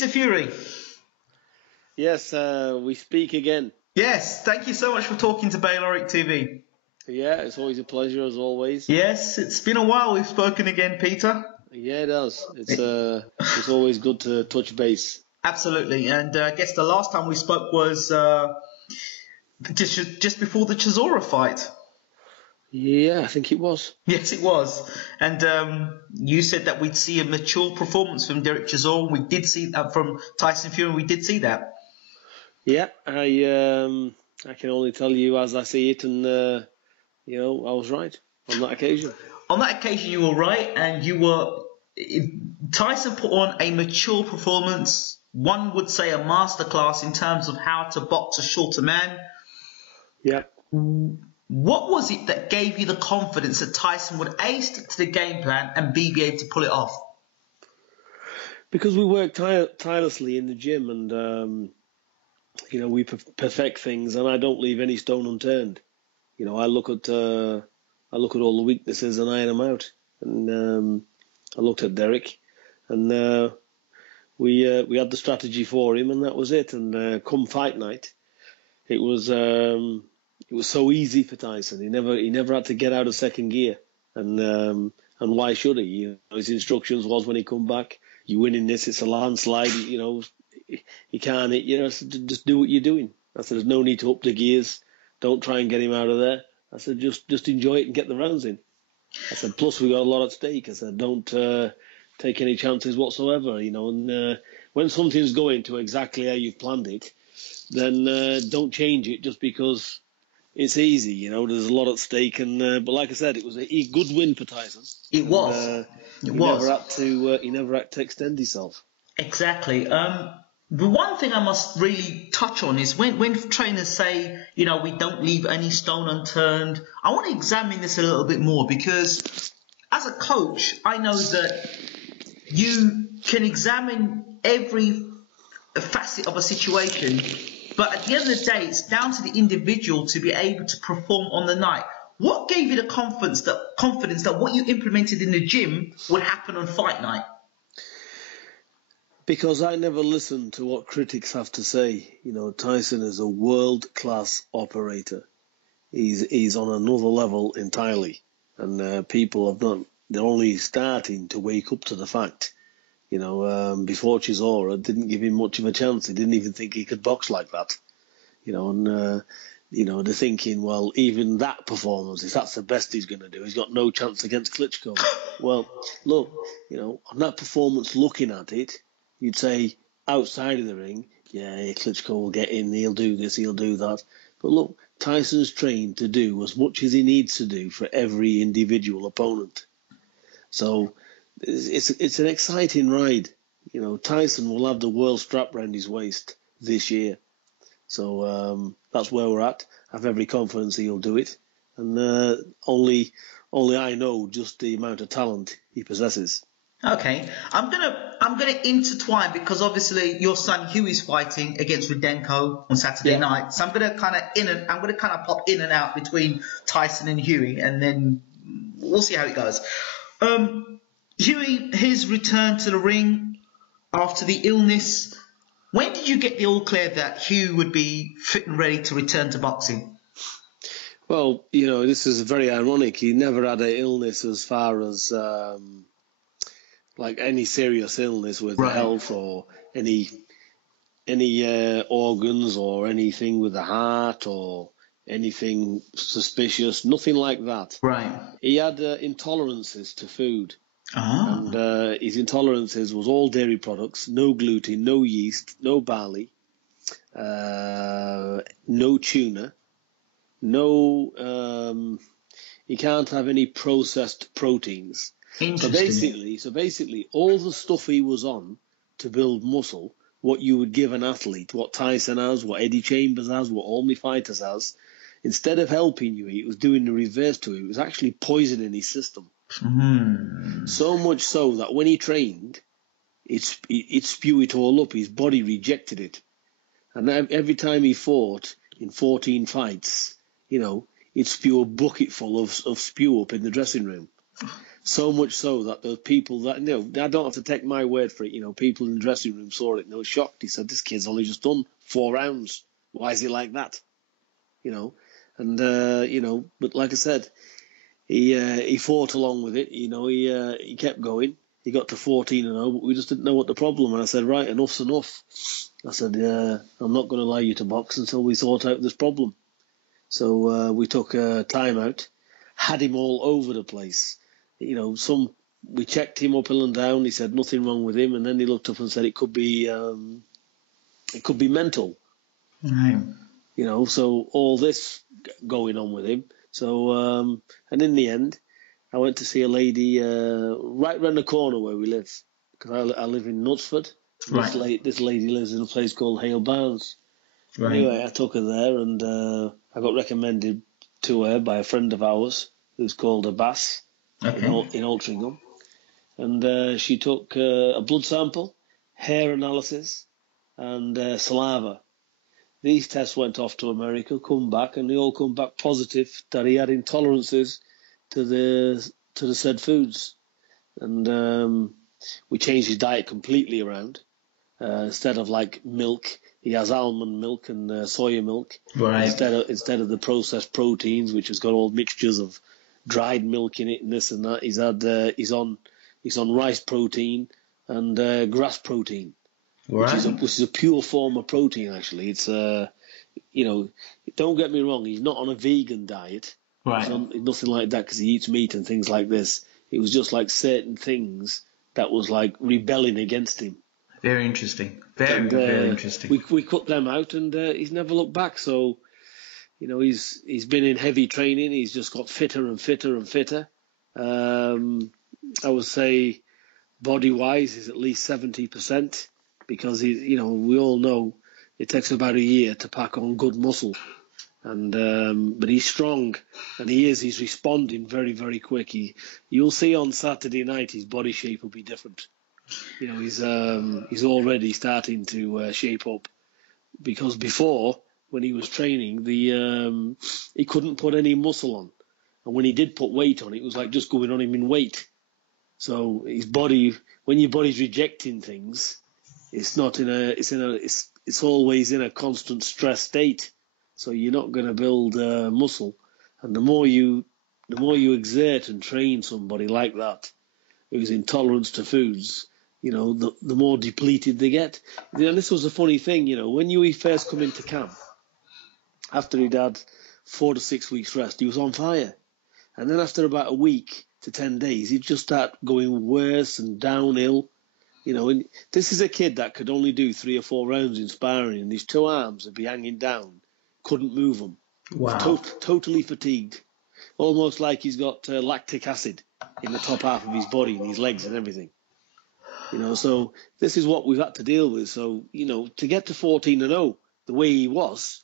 Peter Fury. Yes, we speak again. Yes, thank you so much for talking to Bayloric TV. Yeah, it's always a pleasure, as always. Yes, it's been a while we've spoken again, Peter. Yeah, it does. It's always good to touch base. Absolutely, and I guess the last time we spoke was just before the Chisora fight. Yeah, I think it was. Yes, it was. And you said that we'd see a mature performance from Derek Chisora. We did see that from Tyson Fury. We did see that. Yeah, I can only tell you as I see it, and I was right on that occasion. On that occasion, you were right, and Tyson put on a mature performance. One would say a masterclass in terms of how to box a shorter man. Yeah. What was it that gave you the confidence that Tyson would A, stick to the game plan, and B, be able to pull it off? Because we work tirelessly in the gym, and we perfect things, and I don't leave any stone unturned. I look at all the weaknesses and iron them out. And I looked at Derek, and we had the strategy for him, and that was it. And come fight night, it was so easy for Tyson. He never had to get out of second gear, and why should he? His instructions was when he come back, you win in this, it's a landslide. He can't. Just do what you're doing. I said, there's no need to up the gears. Don't try and get him out of there. I said, just enjoy it and get the rounds in. I said, plus we got a lot at stake. I said, don't take any chances whatsoever. And when something's going to exactly how you've planned it, then don't change it just because it's easy. There's a lot at stake. And but like I said, it was a good win for Tyson. It was. He never had to extend himself. Exactly. The one thing I must really touch on is when trainers say, we don't leave any stone unturned, I want to examine this a little bit more, because as a coach, I know that you can examine every facet of a situation, but at the end of the day, it's down to the individual to be able to perform on the night. What gave you the confidence that what you implemented in the gym would happen on fight night? Because I never listen to what critics have to say. Tyson is a world-class operator. He's on another level entirely. And people they're only starting to wake up to the fact. Before Chisora didn't give him much of a chance. He didn't even think he could box like that. They're thinking, well, even that performance, if that's the best he's going to do, he's got no chance against Klitschko. Well, look, on that performance, looking at it, you'd say outside of the ring, yeah, Klitschko will get in, he'll do this, he'll do that. But look, Tyson's trained to do as much as he needs to do for every individual opponent. So it's an exciting ride. Tyson will have the world strap round his waist this year. So that's where we're at. I have every confidence he'll do it. And only I know just the amount of talent he possesses. Okay, I'm gonna intertwine, because obviously your son Hughie's fighting against Rudenko on Saturday night. So I'm gonna kind of pop in and out between Tyson and Hughie, and then we'll see how it goes. Hughie, his return to the ring after the illness. When did you get the all clear that Hugh would be fit and ready to return to boxing? Well, this is very ironic. He never had an illness as far as like any serious illness with the health, or any organs, or anything with the heart, or anything suspicious. Nothing like that. Right. He had intolerances to food. And his intolerances was all dairy products, no gluten, no yeast, no barley, no tuna, he can't have any processed proteins. So basically, all the stuff he was on to build muscle, what you would give an athlete, what Tyson has, what Eddie Chambers has, what all my fighters has, instead of helping you, it was doing the reverse to it. It was actually poisoning his system. So much so that when he trained, it spew it all up. His body rejected it. And every time he fought in 14 fights, he'd spew a bucket full of spew up in the dressing room. So much so that the people that, I don't have to take my word for it, people in the dressing room saw it and they were shocked. He said, this kid's only just done 4 rounds. Why is he like that? And, but like I said, he fought along with it. He kept going. He got to 14-0, but we just didn't know what the problem. And I said, right, enough's enough. I said, I'm not going to allow you to box until we sort out this problem. So we took a time out, had him all over the place. We checked him up and down. He said nothing wrong with him, and then he looked up and said it could be mental. Right. So all this going on with him. So and in the end, I went to see a lady right round the corner where we live, because I live in Knutsford. Right. This lady lives in a place called Hale Barnes. Right. Anyway, I took her there, and I got recommended to her by a friend of ours who's called Abbas in Altrincham. And she took a blood sample, hair analysis, and saliva. These tests went off to America, come back, and they all come back positive that he had intolerances to the said foods. And we changed his diet completely around. Instead of like milk, he has almond milk and soya milk. Right. Instead of the processed proteins, which has got all mixtures of dried milk in it and this and that. He's on rice protein and grass protein, Right. which is a pure form of protein. Actually, it's don't get me wrong, he's not on a vegan diet. Right. Nothing like that, because he eats meat and things like this. It was just like certain things that was like rebelling against him. Very interesting. Very interesting. We cut them out, and he's never looked back. So, he's been in heavy training. He's just got fitter and fitter and fitter. I would say, body-wise, he's at least 70%, because we all know it takes about a year to pack on good muscle. And but he's strong, and he's responding very, very quick. You'll see on Saturday night his body shape will be different. He's already starting to shape up, because before, when he was training, he couldn't put any muscle on, and when he did put weight on, it was like just going on him in weight. So his body, when your body's rejecting things, it's always in a constant stress state. So you're not going to build muscle, and the more you exert and train somebody like that, who's intolerant to foods, the more depleted they get. And this was a funny thing, when he first come into camp, after he'd had 4 to 6 weeks rest, he was on fire. And then after about a week to 10 days, he'd just start going worse and downhill. And this is a kid that could only do 3 or 4 rounds in sparring, and his 2 arms would be hanging down, couldn't move them. Wow. Totally fatigued. Almost like he's got lactic acid in the top half of his body and his legs and everything. So this is what we've had to deal with. So, to get to 14-0 the way he was,